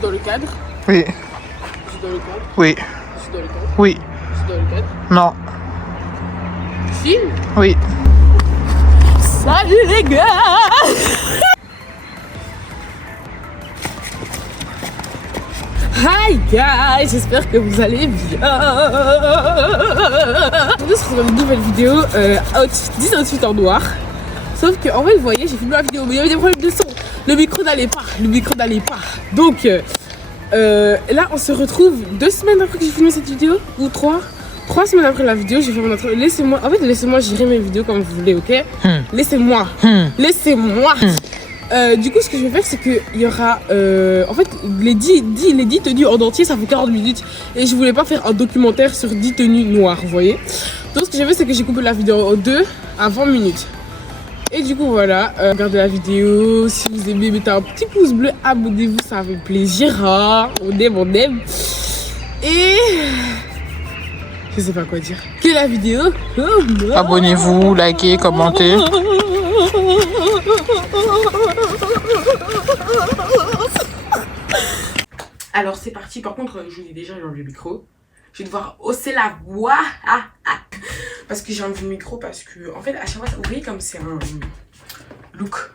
suis dans le cadre. Oui. Je suis dans le cadre. Oui. Je suis dans le cadre. Oui. Je suis dans le cadre. Non. Tu filmes? Oui. Salut les gars. Hi guys, j'espère que vous allez bien. Aujourd'hui, c'est une nouvelle vidéo outfit 10 outfits en noir. Sauf que en fait, vous voyez, j'ai filmé la vidéo, mais il y avait des problèmes de son. Le micro n'allait pas. Donc là, on se retrouve 2 semaines après que j'ai filmé cette vidéo, ou 3 semaines après la vidéo, j'ai fait mon entrée. Laissez-moi gérer mes vidéos comme vous voulez, ok? Laissez-moi. Du coup, ce que je vais faire, c'est qu'il y aura. En fait, les 10 tenues en entier, ça fait 40 minutes. Et je voulais pas faire un documentaire sur 10 tenues noires, vous voyez. Donc, ce que j'ai fait, c'est que j'ai coupé la vidéo en 2 à 20 minutes. Et du coup, voilà. Regardez la vidéo. Si vous aimez, mettez un petit pouce bleu. Abonnez-vous, ça fait plaisir. Hein. On aime. Et. Je sais pas quoi dire. Que la vidéo. Abonnez-vous, likez, commentez. Alors c'est parti. Par contre, je vous dis déjà, j'ai enlevé le micro. Je vais devoir hausser la voix. Parce que j'ai enlevé le micro parce que, en fait, à chaque fois, vous voyez comme c'est un look.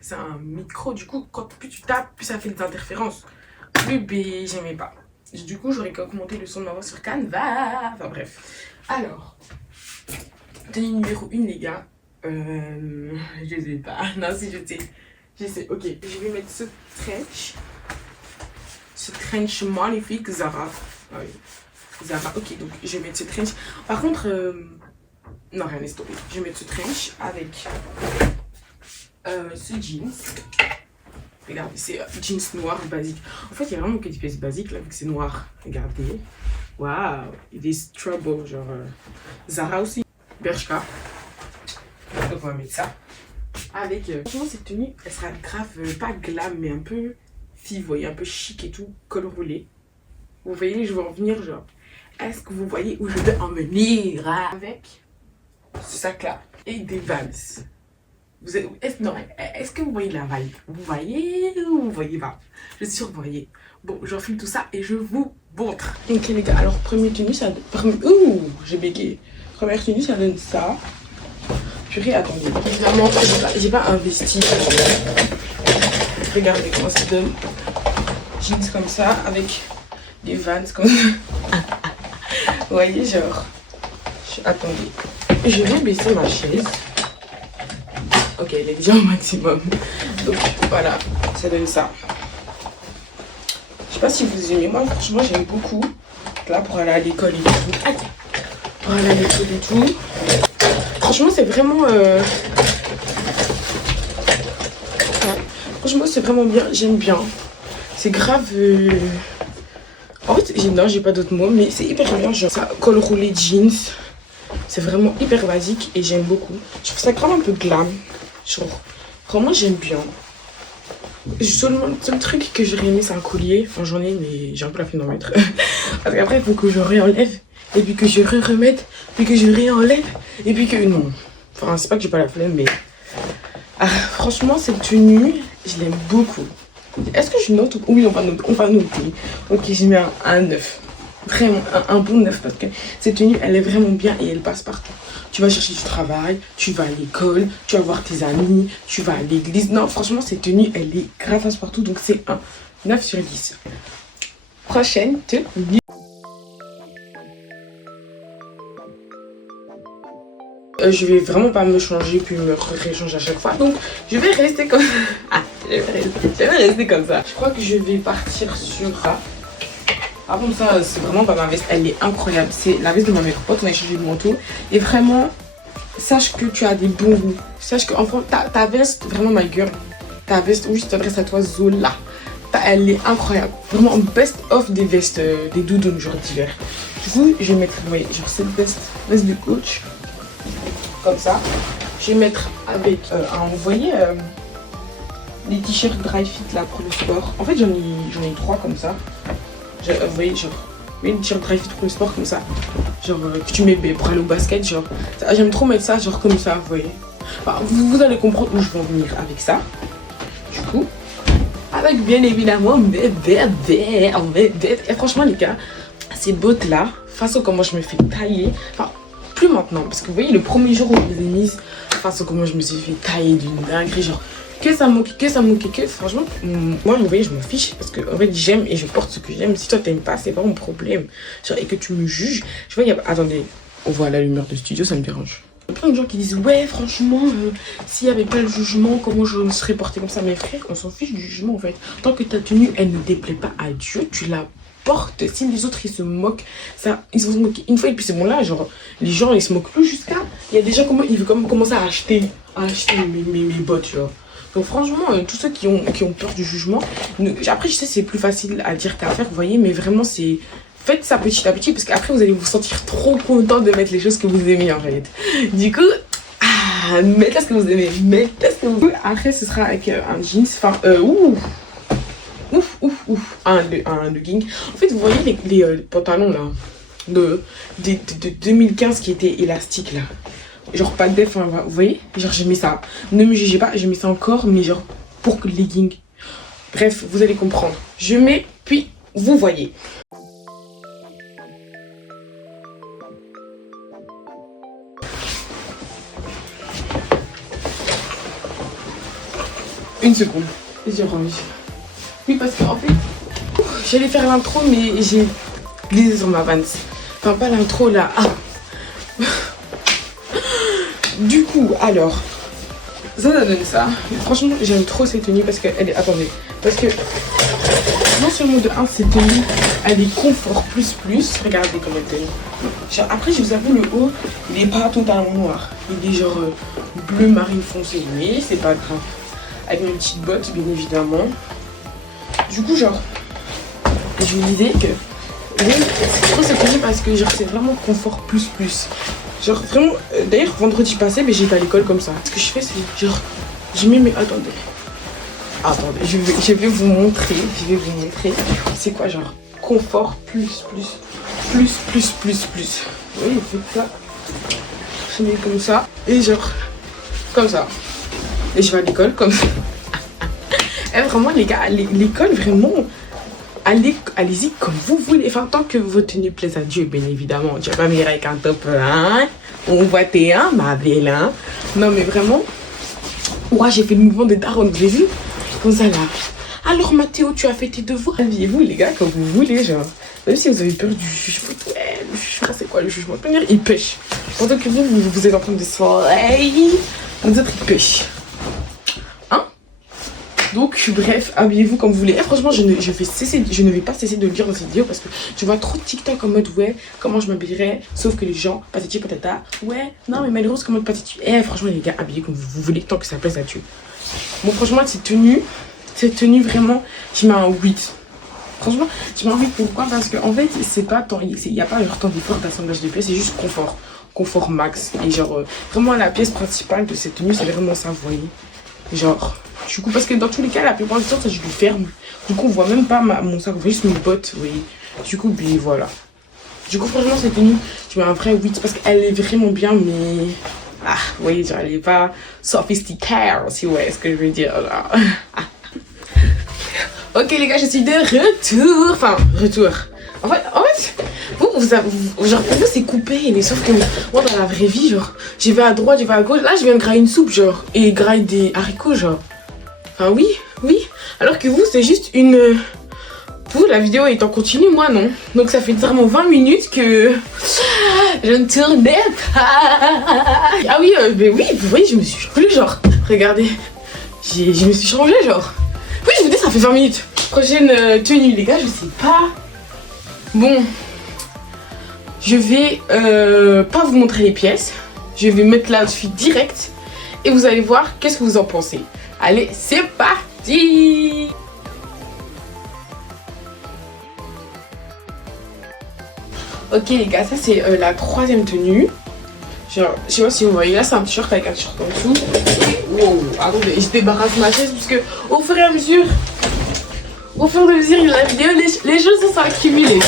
C'est un micro. Du coup, quand plus tu tapes, plus ça fait des interférences. Plus j'aimais pas. Du coup, j'aurais qu'à augmenter le son de ma voix sur Canva. Enfin bref. Alors, tenue numéro 1, les gars. Je sais pas. Non, si je sais. Ok, je vais mettre ce trench. Ce trench magnifique, Zara. Ah oui. Zara, ok, donc je vais mettre ce trench. Par contre, non, rien n'est stoppé. Je vais mettre ce trench avec ce jeans. Regardez, c'est jeans noir basique. En fait, il y a vraiment que des pièces basiques là, vu que c'est noir. Regardez. Waouh, il est trouble, genre Zara aussi. Bershka. Donc on va mettre ça. Avec. Franchement, cette tenue, elle sera grave, pas glam, mais un peu fille, vous voyez, un peu chic et tout, col roulé. Vous voyez, je veux en venir, genre. Est-ce que vous voyez où je veux en venir? Avec ce sac là et des Vans. Est-ce que vous voyez la vibe? Vous voyez ou vous voyez pas? Je suis sûre que vous voyez. Bon, j'enfile tout ça et je vous montre. Ok les gars, alors première tenue, ça donne... Ouh, j'ai bégayé. Première tenue, ça donne ça. Purée, attendez. Évidemment, j'ai pas investi. Regardez comment ça donne. Jeans comme ça, avec des Vans comme ça. Vous voyez, genre... Attendez. Je vais baisser ma chaise. Ok, elle est déjà au maximum. Donc voilà, ça donne ça. Je sais pas si vous aimez. Moi, franchement, j'aime beaucoup. Là, pour aller à l'école et tout. Pour aller à l'école et tout. Franchement, c'est vraiment... Franchement, c'est vraiment bien. J'aime bien. C'est grave... En fait, non, j'ai pas d'autres mots, mais c'est hyper bien. Genre, ça, col roulé jeans. C'est vraiment hyper basique et j'aime beaucoup. Je trouve ça grave un peu glam. Genre, vraiment j'aime bien. Le seul truc que j'aurais aimé, c'est un collier. Enfin, j'en ai, mais j'ai un peu la flemme d'en mettre. Parce qu'après, il faut que je réenlève. Et puis que je remette. Puis que je réenlève. Et puis que non. Enfin, c'est pas que j'ai pas la flemme, mais. Franchement, cette tenue, je l'aime beaucoup. Est-ce que je note ou... Oui, on va noter. Ok, j'ai mis un 9. Vraiment, un bon 9 parce que cette tenue, elle est vraiment bien et elle passe partout. Tu vas chercher du travail, tu vas à l'école, tu vas voir tes amis, tu vas à l'église. Non, franchement, cette tenue, elle est grave passe partout. Donc, c'est un 9 sur 10. Prochaine tenue. Je vais vraiment pas me changer puis me réchanger à chaque fois. Donc, je vais rester comme ça. Je vais rester comme ça. Je crois que je vais partir sur ça. Par contre, ça, c'est vraiment pas ma veste. Elle est incroyable. C'est la veste de ma meilleure pote. On a échangé le manteau. Et vraiment, sache que tu as des bons goûts. Sache que, enfin, ta veste, vraiment, my girl. Ta veste, oui, je t'adresse à toi, Zola. Elle est incroyable. Vraiment, best-of des vestes, des doudounes, genre d'hiver. Du coup, je vais mettre, ouais, genre cette veste de coach. Comme ça. Je vais mettre avec, vous voyez, les t-shirts dry fit là pour le sport. En fait, j'en ai 3 comme ça. Vous voyez, genre, une t-shirt dry fit pour le sport comme ça. Genre, que tu mets pour aller au basket, genre. J'aime trop mettre ça, genre comme ça, vous voyez. Enfin, vous allez comprendre où je vais en venir avec ça. Du coup, avec bien évidemment mes bébés. Et franchement les gars, ces bottes là, face à comment je me fais tailler, enfin plus maintenant, parce que vous voyez le premier jour où je les ai mises, face à comment je me suis fait tailler d'une dinguerie, genre que ça moque, que franchement, moi vous voyez je m'en fiche, parce que en fait j'aime et je porte ce que j'aime. Si toi t'aimes pas, c'est pas mon problème, genre, et que tu me juges, je vois, attendez, on voit la lumière de studio, ça me dérange. Il y a plein de gens qui disent ouais franchement s'il n'y avait pas le jugement, comment je me serais portée comme ça. Mes frères, on s'en fiche du jugement en fait. Tant que ta tenue elle ne déplaît pas à Dieu, tu la portes. Si les autres ils se moquent, ça, ils vont se moquer une fois et puis c'est bon là, genre les gens ils se moquent plus jusqu'à, il y a des gens comment ils veulent commencer à acheter mes bottes, genre. Donc franchement, tous ceux qui ont peur du jugement, après je sais c'est plus facile à dire qu'à faire, vous voyez, mais vraiment c'est... Faites ça petit à petit parce qu'après vous allez vous sentir trop content de mettre les choses que vous aimez en fait. Du coup, mettez ce que vous aimez, mettez ce que vous voulez. Après ce sera avec un jeans, enfin un legging. En fait vous voyez les pantalons là de 2015 qui étaient élastiques là. Genre pas de def, hein, vous voyez, genre j'ai mis ça. Ne me jugez pas, j'ai mis ça encore, mais genre pour que le legging. Bref, vous allez comprendre. Je mets, puis vous voyez. Une seconde, je range. Oui, parce qu'en fait, j'allais faire l'intro, mais j'ai glissé sur ma Vans. Enfin, pas l'intro là. Du coup, alors, ça donne ça. Franchement, j'aime trop cette tenue parce qu'elle est. Attendez. Parce que non seulement de 1, cette tenue, elle est confort plus. Regardez comment elle tenue. Genre, après, je vous avoue, le haut, il est pas totalement noir. Il est genre bleu marine foncé. Mais c'est pas grave. Avec mes petites bottes, bien évidemment. Du coup, genre, je vous disais que oui, c'est trop cette tenue parce que genre, c'est vraiment confort plus. Genre, vraiment, d'ailleurs, vendredi passé, mais j'étais à l'école comme ça. Ce que je fais, c'est genre, je mets mes... Attendez, je vais vous montrer. C'est quoi, genre, confort plus. Oui, faites ça. Je mets comme ça. Et genre, comme ça. Et je vais à l'école comme ça. Et vraiment les gars, l'école vraiment, allez-y comme vous voulez. Enfin, tant que vos tenues plaisent à Dieu, bien évidemment. Tu vas pas venir avec un top 1, on voit T1, ma belle, hein. Non mais vraiment, ouais, j'ai fait le mouvement de Daron, vous avez vu? Comme ça là. Alors Mathéo, tu as fait tes devoirs. Habillez-vous les gars comme vous voulez, genre. Même si vous avez peur du jugement, ouais, le jugement c'est quoi le jugement? Il pêche. Pendant que vous êtes en train de soleil, vous êtes il pêche. Donc bref, habillez-vous comme vous voulez. Et franchement, je ne vais pas cesser de le dire dans cette vidéo parce que je vois trop de TikTok en mode ouais, comment je m'habillerais. Sauf que les gens, patati patata, ouais, non mais malheureuse comme mode patati. Et franchement les gars, habillez comme vous voulez tant que ça plaise à Dieu. Bon franchement, cette tenue vraiment, je mets un 8. Franchement, je mets un 8 pourquoi? Parce que en fait, c'est pas tant, il n'y a pas leur temps d'effort d'assemblage de pièces, c'est juste confort max. Et genre, vraiment la pièce principale de cette tenue, c'est vraiment ça, vous voyez. Genre, du coup, parce que dans tous les cas, la plupart du temps, ça je le ferme. Du coup, on voit même pas mon sac, on voit juste mes bottes, vous voyez. Du coup, puis voilà. Du coup, franchement, cette tenue, je mets un vrai 8 parce qu'elle est vraiment bien, mais. Vous voyez, genre, elle est pas sophistiquée, si vous voyez ce que je veux dire. Ok, les gars, je suis de retour. Enfin, retour. En fait, genre, pour vous, c'est coupé, mais sauf que moi, dans la vraie vie, genre, j'y vais à droite, j'y vais à gauche. Là, je viens de grailler une soupe, genre, et grailler des haricots, genre. Enfin, oui. Alors que vous, c'est juste une... Vous, la vidéo est en continu, moi, non. Donc, ça fait vraiment 20 minutes que je ne tournais pas. Ah oui, mais oui, vous voyez, je me suis changée, genre. Regardez, je me suis changée, genre. Oui, je vous dis, ça fait 20 minutes. Prochaine tenue, les gars, je sais pas. Bon, je vais pas vous montrer les pièces. Je vais mettre l'outfit direct. Et vous allez voir qu'est-ce que vous en pensez. Allez, c'est parti! Ok les gars, ça c'est la troisième tenue. Genre, je sais pas si vous voyez, là c'est un t-shirt avec un t-shirt en dessous. Wow, attendez, je débarrasse ma chaise parce que au fur et à mesure de la vidéo, les choses se sont accumulées.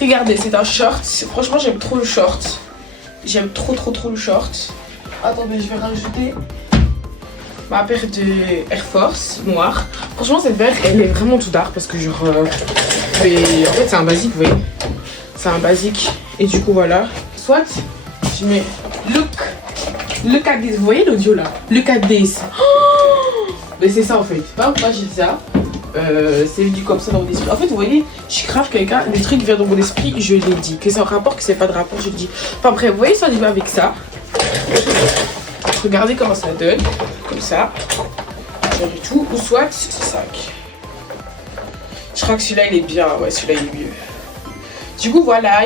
Regardez, c'est un short. Franchement, j'aime trop le short. J'aime trop le short. Attendez, je vais rajouter. ma paire de Air Force noire. Franchement, cette paire, elle est vraiment tout d'art parce que genre... mais en fait, c'est un basique, vous voyez. C'est un basique. Et du coup, voilà. Soit, je mets le 4DS. Vous voyez l'audio là? Le 4DS. Oh, mais c'est ça en fait. Pas pourquoi j'ai dit ça. C'est venu comme ça dans mon esprit. En fait, vous voyez, je suis grave quelqu'un, les trucs viennent dans mon esprit, je l'ai dit. Que c'est un rapport, que c'est pas de rapport, je le dis. Enfin bref, vous voyez, ça du avec ça. Regardez comment ça donne. Comme ça. Genre et tout. Ou soit ce sac. Je crois que celui-là il est bien. Ouais, celui-là il est mieux. Du coup, voilà.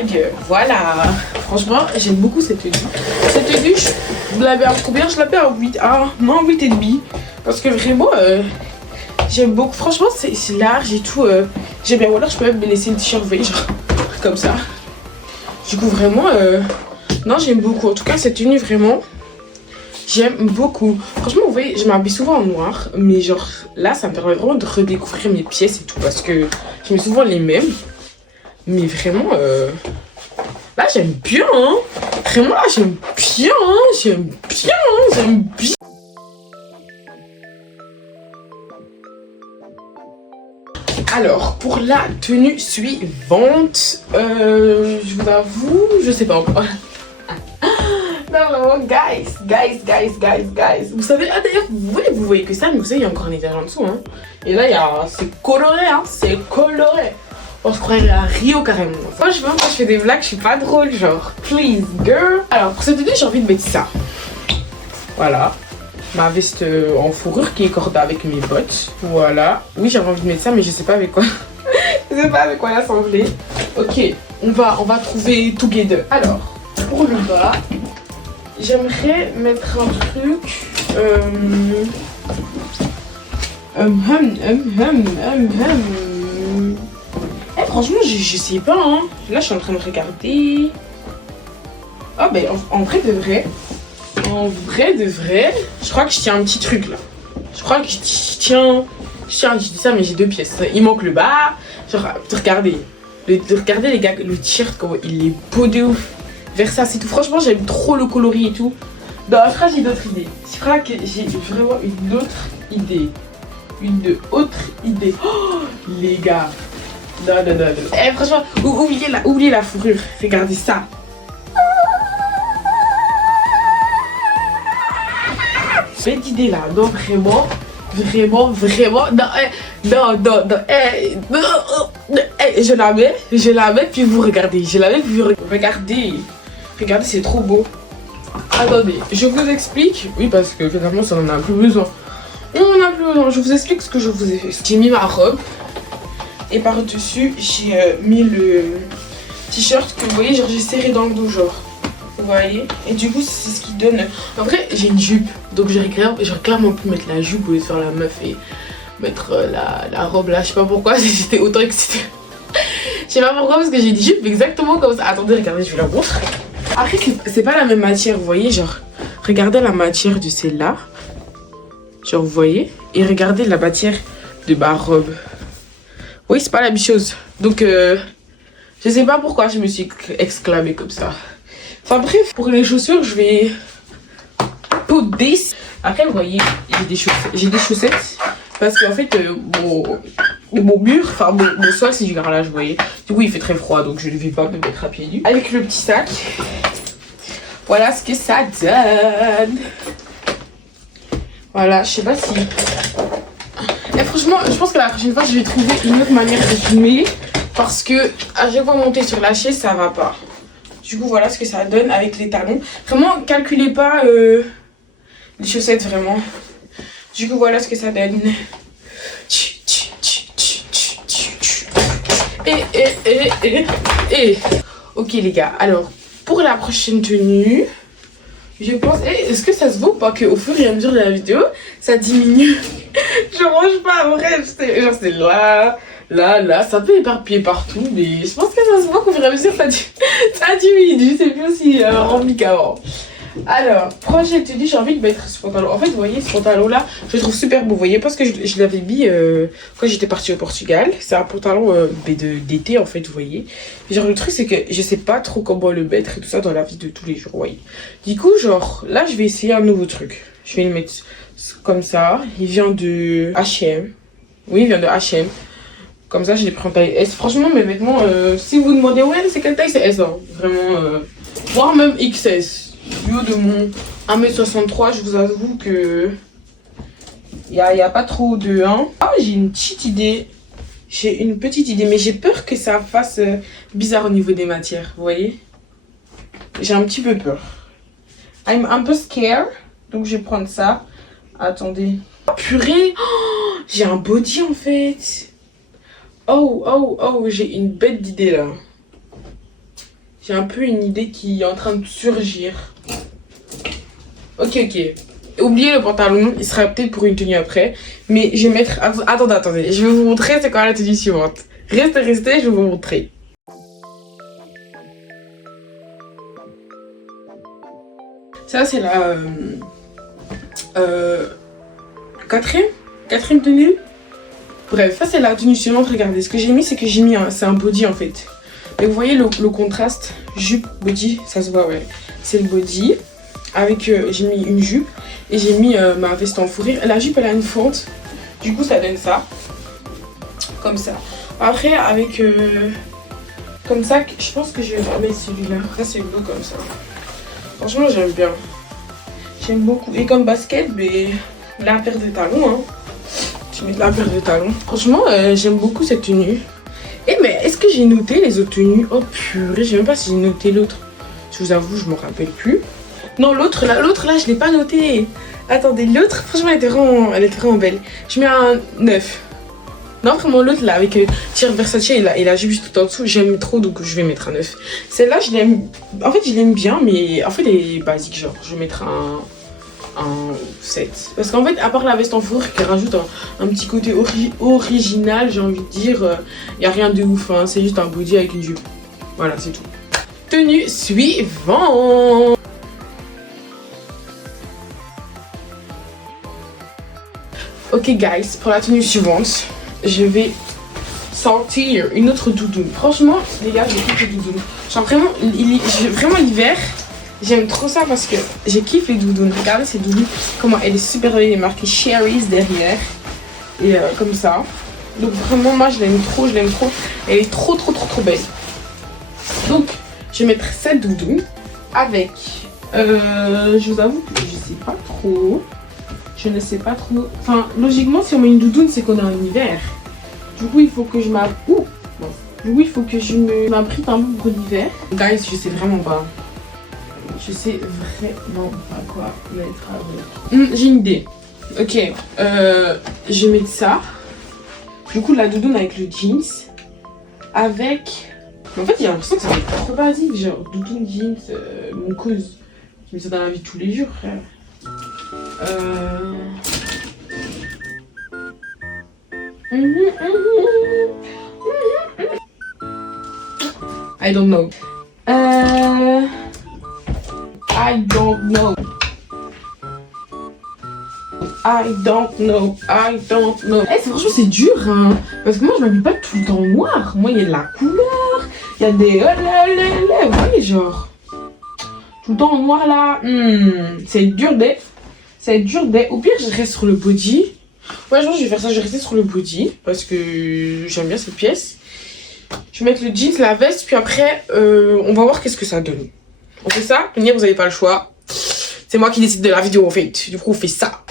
Voilà. Franchement, j'aime beaucoup cette tenue. Cette tenue, je l'avais à combien? Je l'avais à 8. Ah, non, 8,5. Parce que vraiment, j'aime beaucoup. Franchement, c'est large et tout. J'aime bien. Ou alors, je peux même me laisser le t-shirt, vous voyez, genre comme ça. Du coup, vraiment, non, j'aime beaucoup. En tout cas, cette tenue, vraiment, j'aime beaucoup. Franchement, vous voyez, je m'habille souvent en noir. Mais genre, là, ça me permet vraiment de redécouvrir mes pièces et tout. Parce que je mets souvent les mêmes. Mais vraiment, là, j'aime bien, hein. Vraiment, là, j'aime bien, hein. J'aime bien, hein. J'aime bien. Alors, pour la tenue suivante, je vous avoue, je sais pas encore. Non, vraiment, guys. Vous savez, ah, d'ailleurs, vous voyez que ça, mais vous savez, il y a encore un étage en dessous, hein. Et là, c'est coloré, hein. C'est coloré. On se croirait à Rio carrément. Franchement, quand je fais des blagues, je suis pas drôle, genre. Please, girl. Alors, pour cette tenue, j'ai envie de mettre ça. Voilà. Ma veste en fourrure qui est cordée avec mes bottes. Voilà. Oui, j'avais envie de mettre ça, mais je sais pas avec quoi. Je sais pas avec quoi l'assembler. Ok, on va trouver together. Alors, pour le bas, j'aimerais mettre un truc. Franchement, je sais pas, hein. Là, je suis en train de regarder. Ah, ben, en vrai de vrai. En vrai de vrai, je crois que je tiens un petit truc là. Je crois que je tiens. Je dis ça, mais j'ai deux pièces. Il manque le bas. Genre, regardez. Regardez les gars, le t-shirt, comment il est beau de ouf. Versace et tout. Franchement, j'aime trop le coloris et tout. Non, je crois que j'ai d'autres idées. Je crois que j'ai vraiment une autre idée. Une autre idée. Oh, les gars. Non. Eh, franchement, oubliez la fourrure. Regardez ça. Cette idée là, non, vraiment. Non, je la mets, puis vous regardez. Regardez, c'est trop beau. Attendez, je vous explique. Oui, parce que finalement, ça n'en a plus besoin. Je vous explique ce que je vous ai fait. J'ai mis ma robe. Et par-dessus, j'ai mis le t-shirt que vous voyez, genre j'ai serré dans le dos, genre. Vous voyez? Et du coup, c'est ce qui donne... En vrai, j'ai une jupe. Donc j'aurais clairement pu mettre la jupe au lieu de faire la meuf et mettre la robe là. Je sais pas pourquoi, j'étais autant excitée. Je sais pas pourquoi, parce que j'ai une jupe exactement comme ça. Attendez, regardez, je vais la montrer. Après, c'est pas la même matière, vous voyez? Genre, regardez la matière de celle-là. Genre, vous voyez? Et regardez la matière de ma robe. Oui, c'est pas la même chose. Donc, je sais pas pourquoi je me suis exclamée comme ça. Enfin bref, pour les chaussures, je vais put this. Après, vous voyez, j'ai des chaussettes. Parce qu'en fait, mon mur, enfin mon sol, c'est du carrelage, vous voyez. Du coup, il fait très froid, donc je ne vais pas me mettre à pieds nus. Avec le petit sac, voilà ce que ça donne. Voilà, je sais pas si... Et franchement, je pense que la prochaine fois, je vais trouver une autre manière de filmer. Parce que à chaque fois monter sur la chaise, ça va pas. Du coup, voilà ce que ça donne avec les talons. Vraiment, calculez pas les chaussettes, vraiment. Du coup, voilà ce que ça donne. Et. Ok, les gars. Alors, pour la prochaine tenue, je pense... Est-ce que ça se voit ou pas qu'au fur et à mesure de la vidéo, ça diminue? Je range pas, en vrai. Genre, c'est là, ça peut éparpiller partout, mais je pense que ça se voit qu'au fur et à mesure, ça diminue. C'est plus aussi rempli qu'avant. Alors, prochaine tenue, j'ai envie de mettre ce pantalon. En fait, vous voyez, ce pantalon-là, je le trouve super beau. Vous voyez, parce que je l'avais mis quand j'étais partie au Portugal. C'est un pantalon d'été, en fait, vous voyez. Genre, le truc, c'est que je sais pas trop comment le mettre et tout ça dans la vie de tous les jours, vous voyez. Du coup, genre, là, je vais essayer un nouveau truc. Je vais le mettre Comme ça. Il vient de H&M. Oui, il vient de H&M. Comme ça, je l'ai pris en taille S. Franchement, mes vêtements, si vous demandez, ouais, c'est quelle taille, c'est S. Hein. Vraiment, voire même XS. Du haut de mon 1m63, je vous avoue que il y a pas trop de... Hein. Ah, j'ai une petite idée. J'ai une petite idée, mais j'ai peur que ça fasse bizarre au niveau des matières, vous voyez. J'ai un petit peu peur. I'm un peu scared. Donc, je vais prendre ça. Attendez. Oh, purée, oh, j'ai un body en fait. Oh, j'ai une bête d'idée là. J'ai un peu une idée qui est en train de surgir. Ok. Oubliez le pantalon, il sera peut-être pour une tenue après. Mais je vais mettre... Attendez. Je vais vous montrer c'est quoi la tenue suivante. Restez, je vais vous montrer. Ça c'est la... quatrième tenue. Bref, ça c'est la tenue suivante. Regardez, ce que j'ai mis, c'est que j'ai mis c'est un body en fait. Et vous voyez le contraste jupe body, ça se voit, ouais. C'est le body avec j'ai mis une jupe et j'ai mis ma veste en fourrure. La jupe elle a une fente, du coup ça donne ça, comme ça. Après avec comme ça, je pense que je vais mettre celui-là. Ça c'est beau comme ça. Franchement j'aime bien. J'aime beaucoup. Et comme basket, mais la paire de talons. Hein. Je mets la paire de talons. Franchement, j'aime beaucoup cette tenue. Et mais est-ce que j'ai noté les autres tenues? Oh purée, je sais même pas si j'ai noté l'autre. Je vous avoue, je m'en rappelle plus. Non, l'autre là, je l'ai pas noté. Attendez, l'autre, franchement, elle était vraiment belle. Je mets un 9. Non, vraiment, l'autre là, avec tir Versace et la jupe juste tout en dessous, j'aime trop, donc je vais mettre un 9. Celle-là, je l'aime. En fait, je l'aime bien, mais en fait, elle est basique, genre, je vais mettre un 7. Parce qu'en fait, à part la veste en fourrure qui rajoute un petit côté original, j'ai envie de dire, il n'y a rien de ouf, hein, c'est juste un body avec une jupe. Voilà, c'est tout. Tenue suivante. Ok guys, pour la tenue suivante, je vais sortir une autre doudoune. Franchement, les gars, j'ai kiffé les doudounes. Genre vraiment l'hiver. J'aime trop ça parce que j'ai kiffé les doudounes. Regardez ces doudounes, comment elle est super belle, il est marqué Cherries derrière. Et comme ça. Donc vraiment, moi je l'aime trop. Elle est trop belle. Donc, je vais mettre cette doudoune avec... je vous avoue que je sais pas trop. Je ne sais pas trop. Enfin, logiquement, si on met une doudoune, c'est qu'on est en hiver. Du coup, il faut que je m'abrite un peu pour l'hiver. Guys, je sais vraiment pas. Je sais vraiment pas quoi mettre avec. J'ai une idée. Ok, je vais mettre ça. Du coup, la doudoune avec le jeans. Avec... En fait, j'ai l'impression que ça va être trop basique. Genre, doudoune, jeans, mon cause. Je mets ça dans la vie de tous les jours, frère. I don't know. Franchement, c'est dur, hein. Parce que moi, je m'habille pas tout le temps noir. Moi, il y a de la couleur. Il y a des... Vous voyez, genre... Tout le temps en noir, là. C'est dur, des... Au pire, je reste sur le body. Ouais, je pense que je vais faire ça. Je vais rester sur le body. Parce que j'aime bien cette pièce. Je vais mettre le jeans, la veste. Puis après, on va voir qu'est-ce que ça donne. On fait ça. Vous n'avez pas le choix. C'est moi qui décide de la vidéo, en fait. Du coup, on fait ça.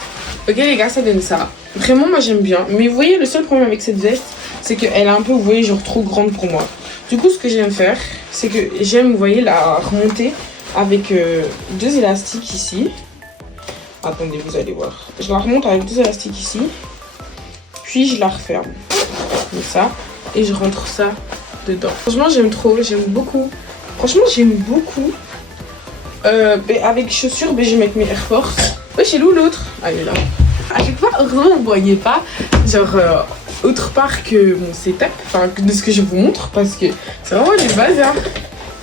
Ok, les gars, ça donne ça. Vraiment, moi, j'aime bien. Mais vous voyez, le seul problème avec cette veste, c'est qu'elle est un peu, vous voyez, genre trop grande pour moi. Du coup, ce que j'aime faire, c'est que j'aime, vous voyez, la remonter avec deux élastiques ici. Attendez, vous allez voir. Je la remonte avec deux élastiques ici. Puis je la referme. Comme ça. Et je rentre ça dedans. Franchement, j'aime trop. J'aime beaucoup. Franchement, j'aime beaucoup. Avec chaussures, je vais mettre mes Air Force. Ouais, chez où l'autre? Ah, il est là. À chaque fois, heureusement, vous ne voyez pas. Genre, autre part que mon setup. Enfin, de ce que je vous montre. Parce que c'est vraiment du bazar.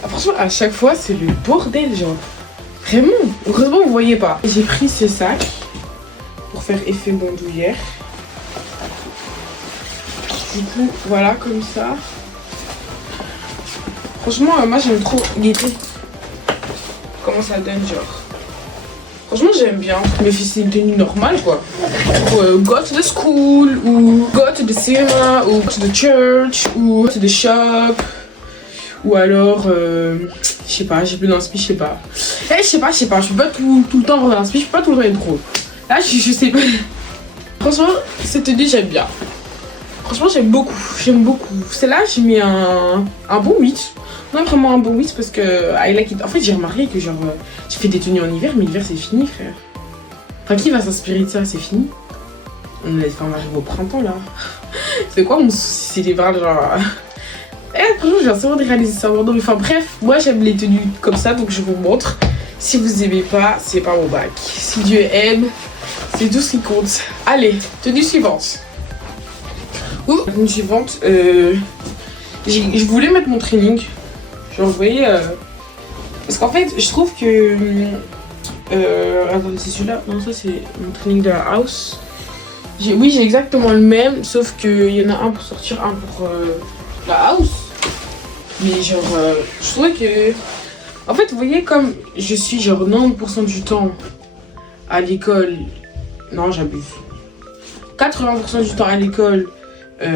Franchement, à chaque fois, c'est le bordel, genre. Vraiment, heureusement vous voyez pas. J'ai pris ce sac pour faire effet bandoulière. Du coup, voilà, comme ça. Franchement, moi j'aime trop guetter comment ça donne, genre. Franchement, j'aime bien. Mais c'est une tenue normale, quoi. Go to the school, ou go to the cinema, ou go to the church, ou go to the shop. Ou alors, je sais pas, j'ai plus d'inspi, je sais pas. Je sais pas, je peux pas tout le temps avoir d'inspi, je peux pas tout le temps être drôle. Là, je sais pas. Franchement, cette tenue, j'aime bien. Franchement, j'aime beaucoup. Celle-là, j'ai mis un bon 8. Non, vraiment un bon 8 parce que I like it. En fait, j'ai remarqué que genre, j'ai fait des tenues en hiver, mais l'hiver, c'est fini, frère. Enfin, qui va s'inspirer de ça? C'est fini. On arrive au printemps, là. C'est quoi mon souci? C'est les bras, genre... franchement, je viens sûrement de réaliser ça. Non, mais enfin, bref, moi, j'aime les tenues comme ça, donc je vous montre. Si vous aimez pas, c'est pas mon bac. Si Dieu aime, c'est tout ce qui compte. Allez, tenue suivante. Tenue suivante, je voulais mettre mon training. Genre, vous voyez, parce qu'en fait, je trouve que... attendez, c'est celui-là? Non, ça, c'est mon training de la house. Oui, j'ai exactement le même, sauf qu'il y en a un pour sortir, un pour la house. Mais genre, je trouvais que... En fait, vous voyez, comme je suis genre 90% du temps à l'école... Non, j'abuse. 80% du temps à l'école, 20...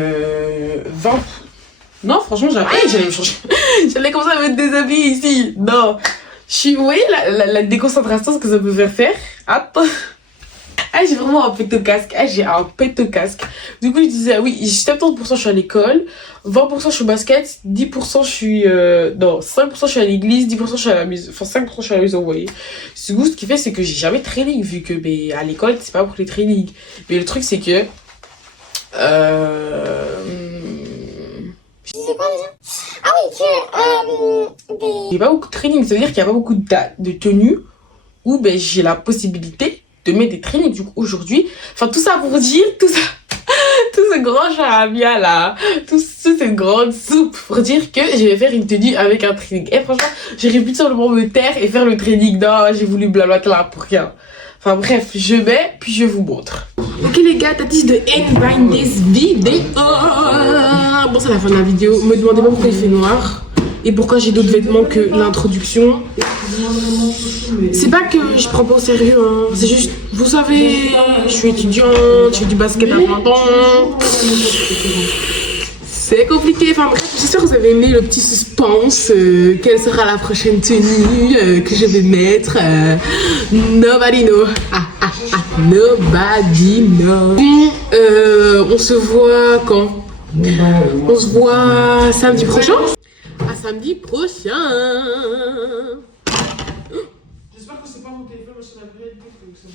Non, franchement, j'allais me changer. J'allais commencer à me déshabiller ici. Non. Vous voyez la déconcentration, ce que ça peut faire. Attends. J'ai vraiment un pétocasque. J'ai un pétocasque. Du coup, je disais, oui, 70% je suis à l'école, 20% je suis au basket, 10% je suis... non, 5% je suis à l'église, 10% je suis à la maison. Enfin, 5% je suis à la maison, vous voyez. Du coup, ce qui fait, c'est que j'ai jamais de training, vu que à l'école, c'est pas pour les trainings. Mais le truc, c'est que... C'est quoi déjà? Ah oui, il n'y a pas beaucoup de training, ça veut dire qu'il n'y a pas beaucoup de tenues où j'ai la possibilité de mettre des trainings. Du coup, aujourd'hui, enfin, tout ça pour dire, tout ce grand charabia là, toute cette grande soupe pour dire que je vais faire une tenue avec un training. Et franchement, j'aurais pu tout simplement me taire et faire le training. Non, j'ai voulu blablater là pour rien. Enfin bref, je mets, puis je vous montre. Ok les gars, Tatis de end this vidéo. Bon, c'est la fin de la vidéo. Me demandez pas pourquoi il fait noir et pourquoi j'ai d'autres vêtements que l'introduction. C'est pas que je prends pas au sérieux, hein. C'est juste, vous savez, je suis étudiante, je fais du basket à plein temps. C'est compliqué, enfin bref, j'espère que vous avez aimé le petit suspense. Quelle sera la prochaine tenue que je vais mettre? Nobody know. Nobody know. On se voit quand? On se voit samedi prochain? À samedi prochain. J'espère que c'est pas mon téléphone, parce que la vérité, que c'est...